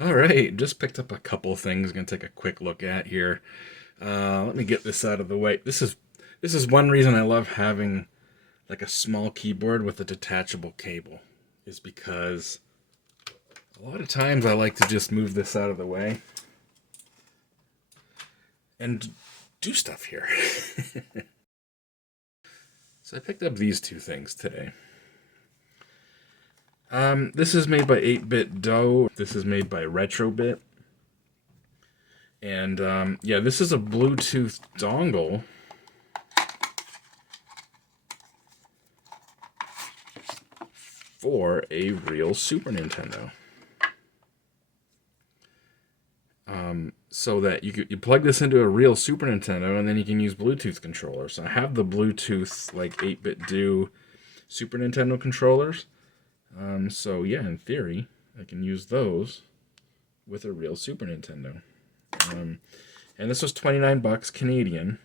All right, just picked up a couple things. Gonna take a quick look at here. Let me get this out of the way. This is one reason I love having like a small keyboard with a detachable cable, is because a lot of times I like to just move this out of the way and do stuff here. So I picked up these two things today. This is made by 8-Bit Dough. This is made by Retrobit. And yeah, this is a Bluetooth dongle for a real Super Nintendo. So that you plug this into a real Super Nintendo and then you can use Bluetooth controllers. So I have the Bluetooth like 8-Bit Do Super Nintendo controllers. So yeah, in theory, I can use those with a real Super Nintendo. And this was 29 bucks Canadian.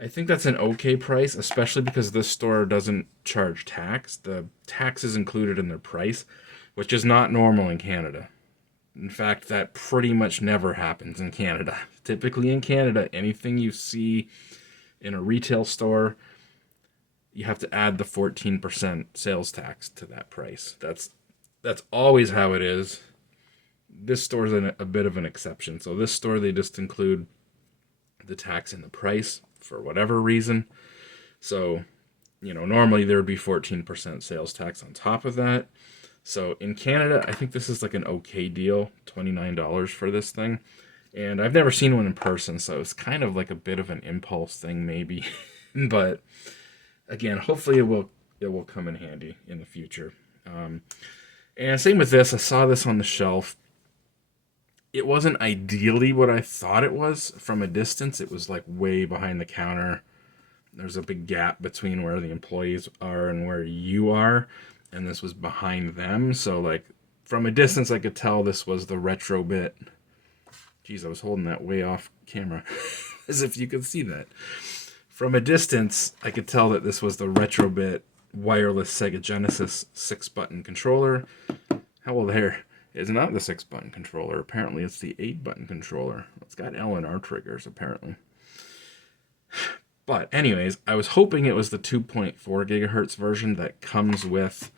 I think that's an okay price, especially because this store doesn't charge tax. The tax is included in their price, which is not normal in Canada. In fact, that pretty much never happens in Canada. Typically in Canada, anything you see in a retail store, you have to add the 14% sales tax to that price. That's always how it is. This store's a bit of an exception. So this store, they just include the tax in the price for whatever reason. So, normally there would be 14% sales tax on top of that. So in Canada, I think this is like an okay deal, $29 for this thing. And I've never seen one in person, so it's kind of like a bit of an impulse thing maybe. But again, hopefully it will come in handy in the future. And same with this, I saw this on the shelf. It wasn't ideally what I thought it was from a distance. It was like way behind the counter. There's a big gap between where the employees are and where you are, and this was behind them. So like from a distance, I could tell this was the Retrobit. Geez, I was holding that way off camera, as if you could see that. From a distance, I could tell that this was the Retrobit wireless Sega Genesis 6-button controller. How well, there is not the 6-button controller. Apparently, it's the 8-button controller. It's got L and R triggers, apparently. But anyways, I was hoping it was the 2.4 gigahertz version that comes with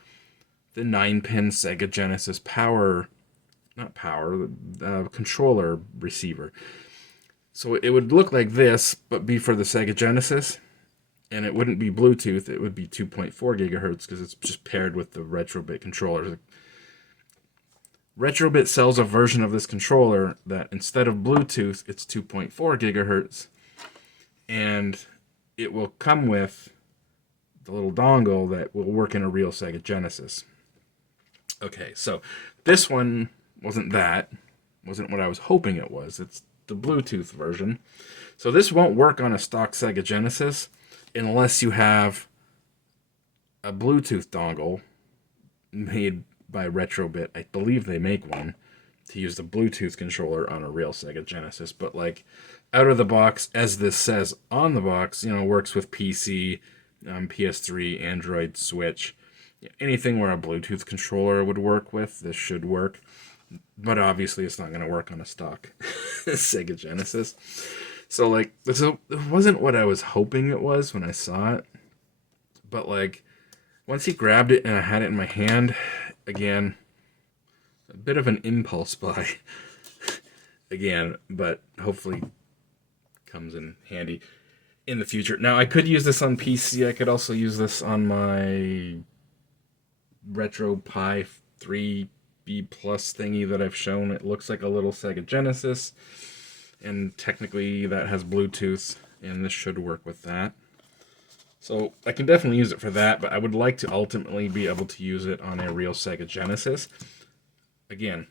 the 9-pin Sega Genesis controller receiver. So it would look like this, but be for the Sega Genesis, and it wouldn't be Bluetooth. It would be 2.4 gigahertz because it's just paired with the Retrobit controller. Retrobit sells a version of this controller that instead of Bluetooth, it's 2.4 gigahertz, and it will come with the little dongle that will work in a real Sega Genesis. Okay, so this one wasn't what I was hoping it was. It's the Bluetooth version. So this won't work on a stock Sega Genesis unless you have a Bluetooth dongle made by Retrobit. I believe they make one to use the Bluetooth controller on a real Sega Genesis. But like out of the box, as this says on the box, works with PC, PS3, Android, Switch. Anything where a Bluetooth controller would work with, this should work. But obviously, it's not going to work on a stock Sega Genesis. So, like, it wasn't what I was hoping it was when I saw it. But, like, once he grabbed it and I had it in my hand, again, a bit of an impulse buy. Again, but hopefully comes in handy in the future. Now, I could use this on PC. I could also use this on my Retro Pi 3B Plus thingy that I've shown. It looks like a little Sega Genesis, and technically that has Bluetooth, and this should work with that. So I can definitely use it for that, but I would like to ultimately be able to use it on a real Sega Genesis. Again,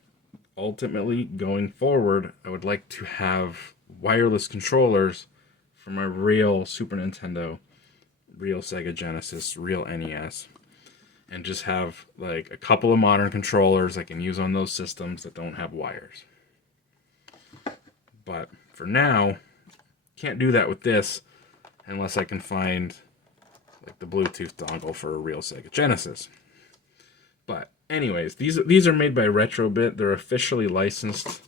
ultimately, going forward, I would like to have wireless controllers for my real Super Nintendo, real Sega Genesis, real NES, and just have like a couple of modern controllers I can use on those systems that don't have wires. But for now, can't do that with this unless I can find like the Bluetooth dongle for a real Sega Genesis. But anyways, these are made by Retrobit. They're officially licensed.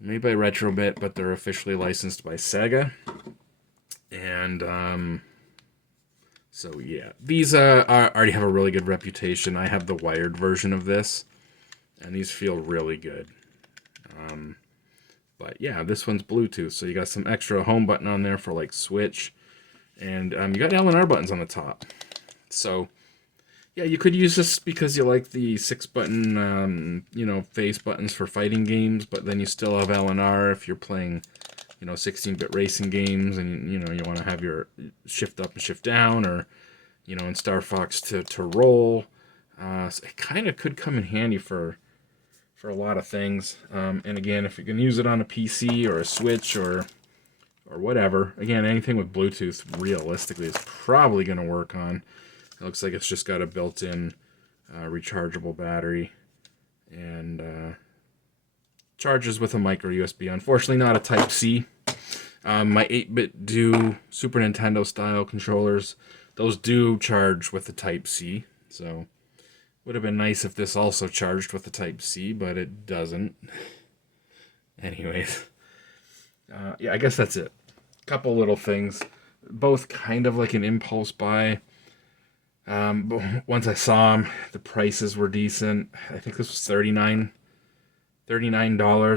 Made by Retrobit, but they're officially licensed by Sega. And so yeah, these already have a really good reputation. I have the wired version of this, and these feel really good. But yeah, this one's Bluetooth, so you got some extra home button on there for like switch, and you got L and R buttons on the top. So yeah, you could use this because you like the 6-button, face buttons for fighting games, but then you still have L and R if you're playing, 16-bit racing games, and you want to have your shift up and shift down, or in Star Fox to roll. So it kind of could come in handy for a lot of things. And again, if you can use it on a PC or a Switch or whatever, again, anything with Bluetooth realistically is probably going to work on. It looks like it's just got a built-in rechargeable battery and charges with a micro USB. Unfortunately, not a Type-C. My 8-bit do Super Nintendo style controllers, those do charge with the Type-C, so would have been nice if this also charged with the Type-C, but it doesn't. Anyways, yeah, I guess that's it. Couple little things, both kind of like an impulse buy. But once I saw them, the prices were decent. I think this was $39,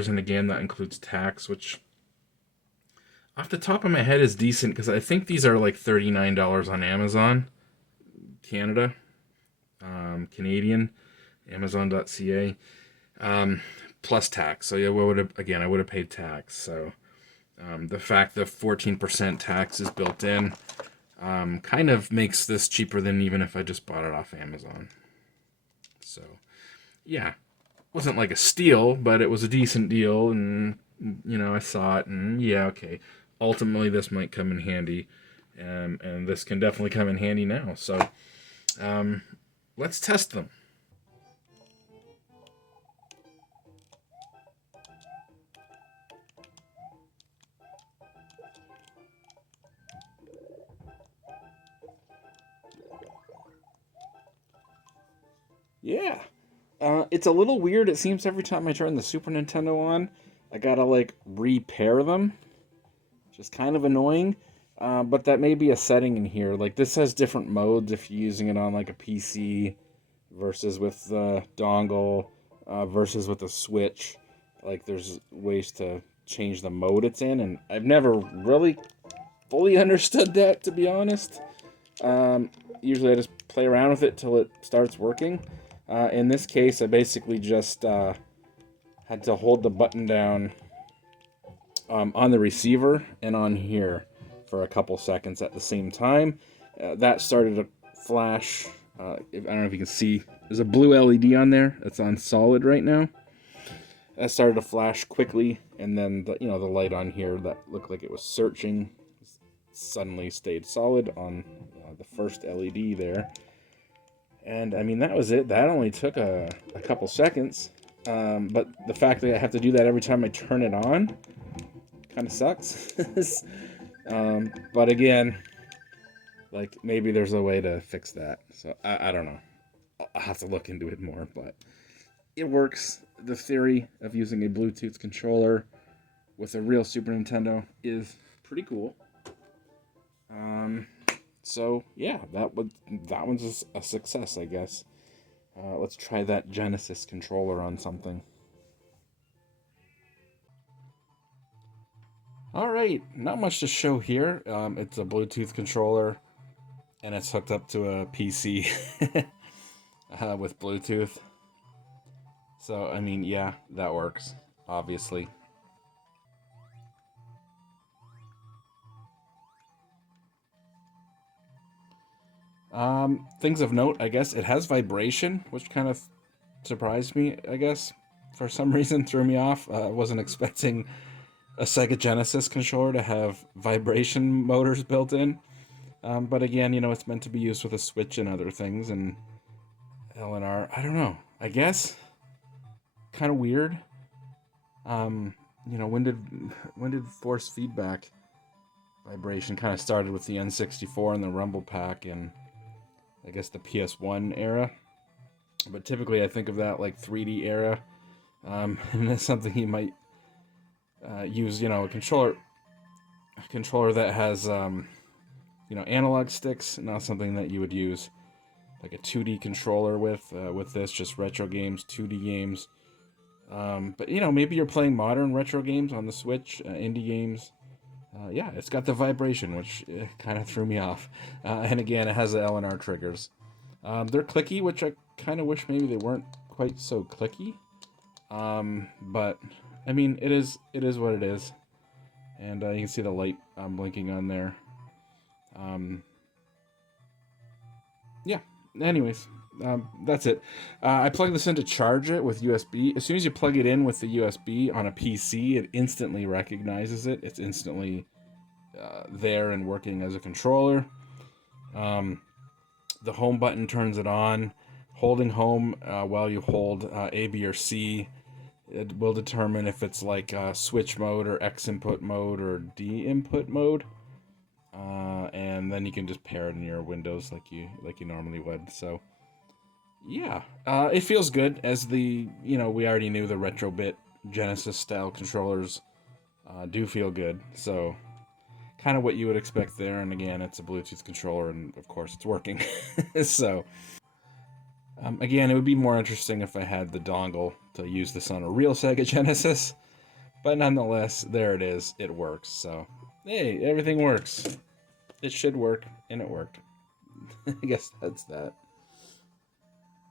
and again, that includes tax, which off the top of my head is decent because I think these are like $39 on Amazon, Canada. Canadian, Amazon.ca, plus tax. So yeah, I would have paid tax. So the fact that 14% tax is built in kind of makes this cheaper than even if I just bought it off Amazon. So yeah, wasn't like a steal, but it was a decent deal, and I saw it, and yeah, okay. Ultimately, this might come in handy, and this can definitely come in handy now. So. Let's test them. Yeah. It's a little weird. It seems every time I turn the Super Nintendo on, I gotta like repair them, which is kind of annoying. But that may be a setting in here. Like this has different modes if you're using it on like a PC versus with the dongle versus with the Switch. Like there's ways to change the mode it's in, and I've never really fully understood that, to be honest. Usually I just play around with it till it starts working. In this case, I basically just had to hold the button down on the receiver and on here for a couple seconds at the same time. That started to flash. I don't know if you can see. There's a blue LED on there. It's on solid right now. That started to flash quickly, and then the light on here that looked like it was searching suddenly stayed solid on the first LED there. And I mean, that was it. That only took a couple seconds. But the fact that I have to do that every time I turn it on kind of sucks. But again, like maybe there's a way to fix that. So I don't know. I'll have to look into it more, but it works. The theory of using a Bluetooth controller with a real Super Nintendo is pretty cool. So yeah, that one's a success, I guess. Let's try that Genesis controller on something. All right, not much to show here. It's a Bluetooth controller, and it's hooked up to a PC with Bluetooth. So I mean, yeah, that works, obviously. Things of note, I guess, it has vibration, which kind of surprised me, I guess. For some reason, threw me off. I wasn't expecting a Sega Genesis controller to have vibration motors built in. But again, it's meant to be used with a Switch and other things, and LNR, I don't know. I guess kind of weird. When did force feedback vibration kind of started with the N64 and the Rumble Pack and I guess the PS1 era. but typically I think of that like 3D era, and that's something you might use. You know, a controller that has analog sticks, not something that you would use like a 2D controller with this. Just retro games, 2D games. But maybe you're playing modern retro games on the Switch, indie games. Yeah, it's got the vibration, which kind of threw me off. And again, it has the L and R triggers. They're clicky, which I kind of wish maybe they weren't quite so clicky. But I mean, it is what it is, and you can see the light blinking on there. Yeah. Anyways, that's it. I plugged this in to charge it with USB. As soon as you plug it in with the USB on a PC, it instantly recognizes it. It's instantly there and working as a controller. The home button turns it on. Holding home while you hold A, B, or C, it will determine if it's like switch mode or X input mode or D input mode. And then you can just pair it in your Windows like you normally would. So yeah, it feels good. As we already knew the retro bit Genesis style controllers do feel good. So kind of what you would expect there. And again, it's a Bluetooth controller, and of course it's working. So again, it would be more interesting if I had the dongle to use this on a real Sega Genesis. But nonetheless, there it is. It works. So hey, everything works. It should work, and it worked. I guess that's that.